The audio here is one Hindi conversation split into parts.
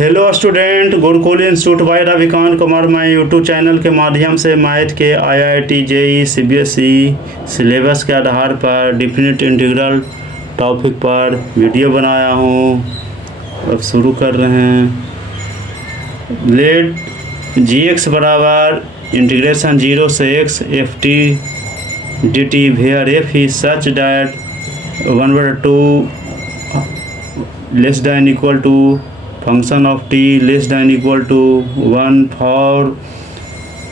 Hello student, Gurukul institute by Ravikant Kumar मैं यूट्यूब चैनल के माध्यम से मैथ के आईआईटी जेई सीबीएसई सिलेबस के आधार पर डिफिनिट इंटीग्रल टॉपिक पर वीडियो बनाया हूँ। अब शुरू कर रहे हैं। लेट जी एक्स बराबर इंटीग्रेशन 0 से x f T D t where f is such that 1/2 less than equal to function of t less than equal to 1 for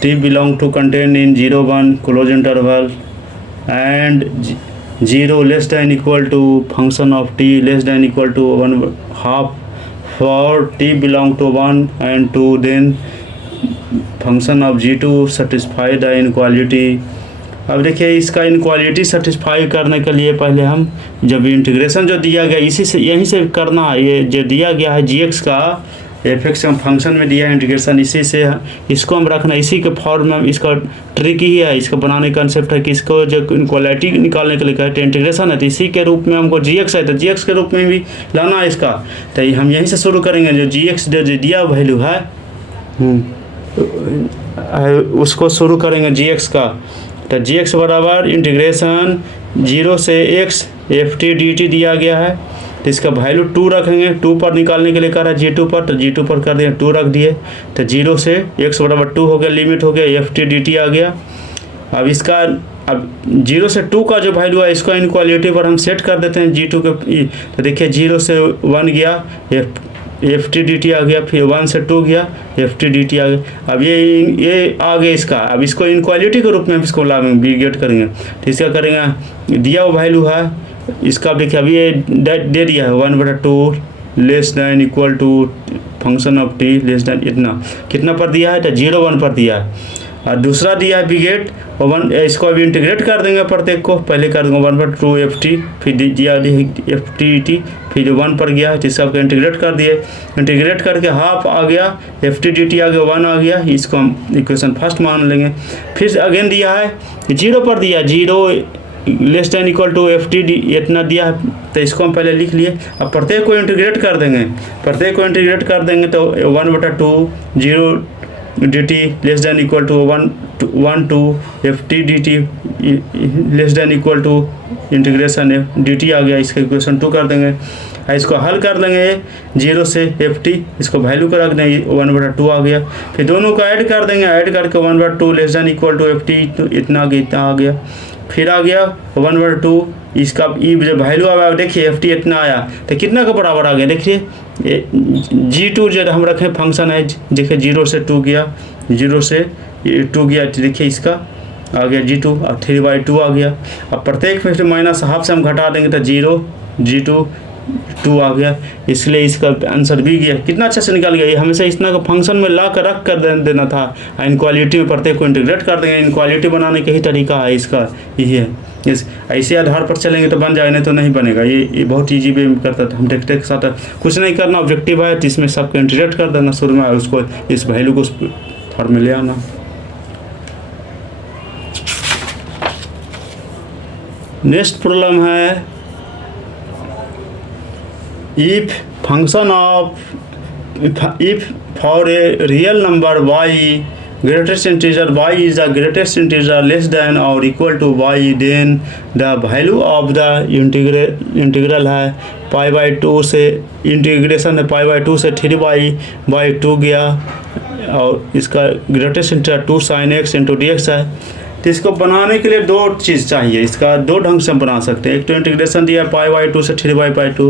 t belong to contain in 0 1 close interval and 0 less than equal to function of t less than equal to 1/2 for t belong to 1 and 2 then function of g2 satisfy the inequality। अब देखिए, इसका इनक्वालिटी सेटिस्फाई करने के लिए पहले हम जब इंटीग्रेशन जो दिया गया इसी से यहीं से करना है। ये जो दिया गया है जी एक्स का एफ एक्स फंक्शन में दिया है इंटीग्रेशन, इसी से इसको हम रखना, इसी के फॉर्म में इसका ट्रिक ही है। इसको बनाने का कंसेप्ट है कि इसको जो इनक्वालिटी निकालने के लिए कहते हैं इंटीग्रेशन है, तो इसी के रूप में हमको जी एक्स है तो जी एक्स के रूप में भी लाना है इसका। तो हम यहीं से शुरू करेंगे। जो जी एक्स जो दिया वैल्यू है उसको शुरू करेंगे जी एक्स का। तो जी एक्स बराबर इंटीग्रेशन 0 से x f T D T दिया गया है, तो इसका वैल्यू 2 रखेंगे। 2 पर निकालने के लिए कह रहा है g2 पर, तो g2 पर कर दिए 2 रख दिए। तो 0 से x बराबर 2 हो गया, लिमिट हो गया, एफ टी डी टी आ गया। अब 0 से 2 का जो वैल्यू है इसको इनक्वालिटी पर हम सेट कर देते हैं g2 के। तो देखिए 0 से 1 गया, एफ टी डी टी आ गया, फिर 1 से 2 गया, एफ टी डी टी आ गया। अब ये आ गया इसका। अब इसको इनक्वालिटी के रूप में हम इसको गेट करेंगे। तो इसका करेंगे, दिया हुआ वैल्यू है इसका। देखिए अभी ये दे दिया है 1/2 less than equal to function of t less than इतना, कितना पर दिया है तो 0 1 पर दिया है। और दूसरा दिया है बिगेट 1, इसको अभी इंटीग्रेट कर देंगे प्रत्येक को। पहले कर देंगे 1/2 एफ टी, फिर दिया एफ टी टी, फिर 1 पर गया है तो इसका इंटीग्रेट कर दिए। इंटीग्रेट करके हाफ आ गया, एफ टी डी टी आ गया, 1 आ गया, इसको हम इक्वेशन फर्स्ट मान लेंगे। फिर अगेन दिया है 0 पर दिया, 0 less than equal to f T d इतना दिया है, तो इसको हम पहले लिख लिए। अब प्रत्येक को इंटीग्रेट कर देंगे। प्रत्येक को इंटीग्रेट कर देंगे तो 1/2 0 D T less than equal to 1 2 F T D T less than equal to integration F D T आ गया, इसका इक्वेशन 2 कर देंगे। इसको हल कर देंगे 0 से एफ टी, इसको वैल्यू कर रख देंगे 1/2 आ गया। फिर दोनों को ऐड कर देंगे, ऐड करके 1/2 less than equal to f t इतना आ गया। फिर आ गया 1/2, इसका जो वैल्यू आया देखिए एफ टी इतना आया, तो कितना का बराबर आ गया देखिए g2 जो हम रखें फंक्शन है, देखिए 0 से 2 गया, 0 से 2 गया, देखिए इसका आ गया g2 और 3/2 आ गया। अब प्रत्येक में से माइनस हाफ से हम घटा देंगे तो 0 g2 2 आ गया, इसलिए इसका आंसर भी गया। कितना अच्छा से निकल गया। ये हमेशा इतना का फंक्शन में ला कर रख कर देना था। इनक्वालिटी में प्रत्येक को इंटीग्रेट कर देंगे। इनक्वालिटी बनाने का ही तरीका है इसका, यही है। इस ऐसे आधार पर चलेंगे तो बन जाएगा, नहीं तो नहीं बनेगा। ये बहुत ईजी वे में करता था। हम देखते के साथ कुछ नहीं करना, ऑब्जेक्टिव है तो इसमें सबको इंटीग्रेट कर देना शुरू में, उसको इस वैल्यू को फॉर्म में ले आना। नेक्स्ट प्रॉब्लम है, if function of if for a real number y greatest integer y is the greatest integer less than or equal to y, then the value of the integral है π/2 से इंटीग्रेशन है π/2 से 3y/2 गया, और इसका greatest integer 2 sin x into D x है। तो इसको बनाने के लिए 2 चीज़ चाहिए। इसका 2 ढंग से हम बना सकते हैं। एक तो इंटीग्रेशन दिया है π/2 से 3y/2,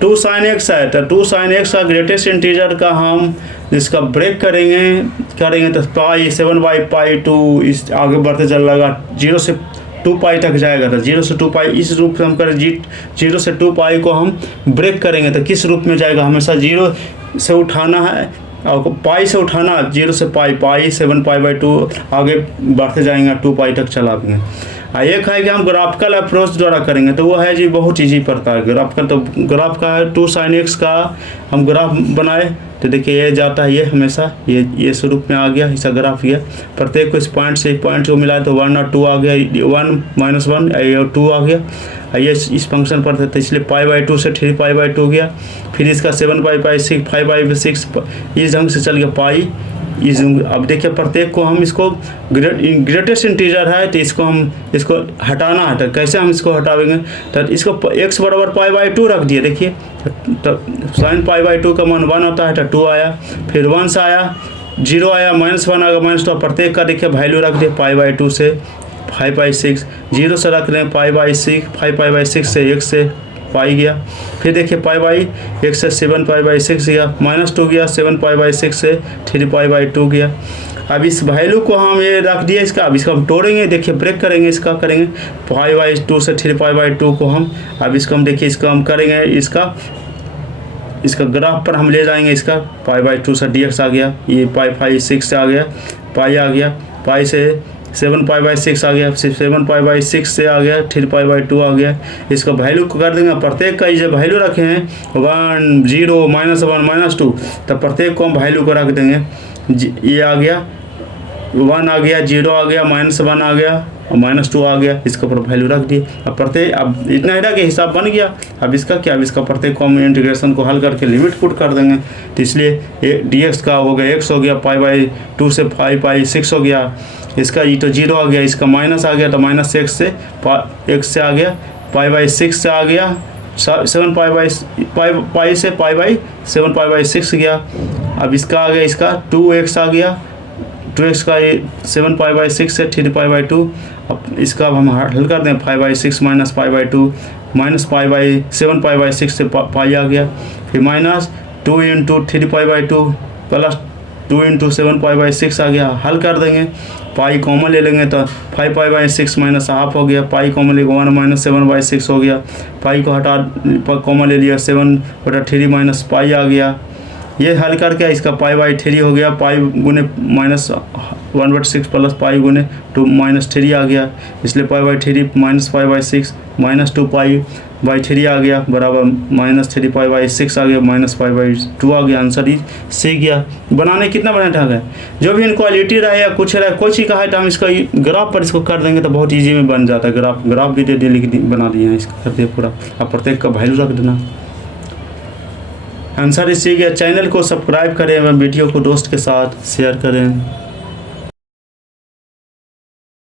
2 sin x है, तो 2 sin x का ग्रेटेस्ट इंटीजर का हम इसका ब्रेक करेंगे तो पाई 7y/2 इस आगे बढ़ते चल रहेगा, 0 से 2 पाई तक जाएगा। तो 0 से 2 पाई इस रूप से हम करें, 0 से 2 पाई को हम ब्रेक करेंगे तो किस रूप में जाएगा, हमेशा 0 से उठाना है और पाई से उठाना, 0 से पाई 7 π/2 आगे बढ़ते जाएंगे 2 पाई तक चला देंगे। एक है कि हम ग्राफिकल अप्रोच द्वारा करेंगे, तो वो है जी बहुत ईजी पड़ता है ग्राफिकल। तो ग्राफ का है 2 sin x का हम ग्राफ बनाए तो देखिए ये जाता है, ये हमेशा ये स्वरूप में आ गया, ऐसा ग्राफ गया। प्रत्येक को इस पॉइंट से पॉइंट को मिलाए तो 1 और 2 आ गया, 1 - 1 और 2 आ गया। ये इस फंक्शन पर था, इसलिए π/2 से 3π/2 गया। फिर इसका 7π/6 5/6 इस ढंग से चल गया पाई। अब देखिए प्रत्येक को हम इसको ग्रेटेस्ट इंटीजर है तो इसको हटाना है, तो कैसे हम इसको हटावेंगे? तो इसको x बराबर π/2 रख दिए। देखिए तो sin π/2 का मान 1 होता है, तो 2 आया, फिर 1 से आया, 0 आया, -1 आ गया, -2। प्रत्येक का देखिए वैल्यू रख दिए π/2 से 5/6, 0 से रख लें π/6, 5π/6 से 1 से पाई गया। फिर देखिए π/1 से 7π/6 गया, -2 गया, 7π/6 से 3π/2 गया। अब इस वैल्यू को हम ये रख दिए इसका, अब इसको हम तोड़ेंगे, देखिए ब्रेक करेंगे, इसका करेंगे π/2 से 3π/2 को हम, अब इसको हम देखिए इसको हम करेंगे, इसका ग्राफ पर हम ले जाएंगे। इसका π/2 से dx आ गया, ये π/6 से आ गया, पाई आ गया, पाई से 7π/6 आ गया, 7π/6 से आ गया, 3π/2 आ गया। इसका वैल्यू को कर देंगे, प्रत्येक का जो वैल्यू रखे हैं 1 0 -1 -2, तब प्रत्येक को हम वैल्यू को रख देंगे। ये आ गया 1 आ गया, 0 आ गया, -1 आ गया और -2 आ गया, इसके ऊपर वैल्यू रख दिए। अब प्रत्येक, अब इतना ही के हिसाब बन गया। अब इसका क्या, अब इसका प्रत्येक को हम इंटीग्रेशन को हल करके लिमिट पुट कर देंगे। तो इसलिए dx का हो गया x हो गया, π/2 से 5/6 हो गया, इसका ये तो 0 आ गया, इसका माइनस आ गया तो -x से आ गया, π/6 से आ गया, 7π से π/7π/6 गया। अब इसका आ गया, इसका 2x आ गया, 2x का ये 7π/6 से 3π/2। अब इसका हम हल कर दें, 5/6 - π/2 -7π/6 से पाई आ गया, फिर -2 × 3π/2 प्लस 2 × 7π/6 आ गया। हल कर देंगे, पाई कॉमन ले लेंगे तो 5π/6 -1/2 हो गया, पाई कॉमन ले 1 - 7/6 हो गया, पाई को हटा कॉमन ले लिया, 7/3 - पाई आ गया। ये हल करके इसका π/3 हो गया, पाई गुने -1/6 प्लस पाई गुने 2 - 3 आ गया, इसलिए π/3 -π/6 -2π/3 आ गया बराबर -3π/6 आ गया, -π/2 आ गया। आंसर ही सी गया। बनाने कितना बना था है, जो भी इनक्वालिटी रहे या कुछ रहे, कोई चीज़ का है तो हम इसका ग्राफ पर इसको कर देंगे तो बहुत ईजी में बन जाता है। ग्राफ भी दे दिए, लिख बना दिए हैं, इसका कर दिए पूरा। अब प्रत्येक का वैल्यू रख देना। आंसर इसी गया। चैनल को सब्सक्राइब करें एवं वीडियो को दोस्त के साथ शेयर करें।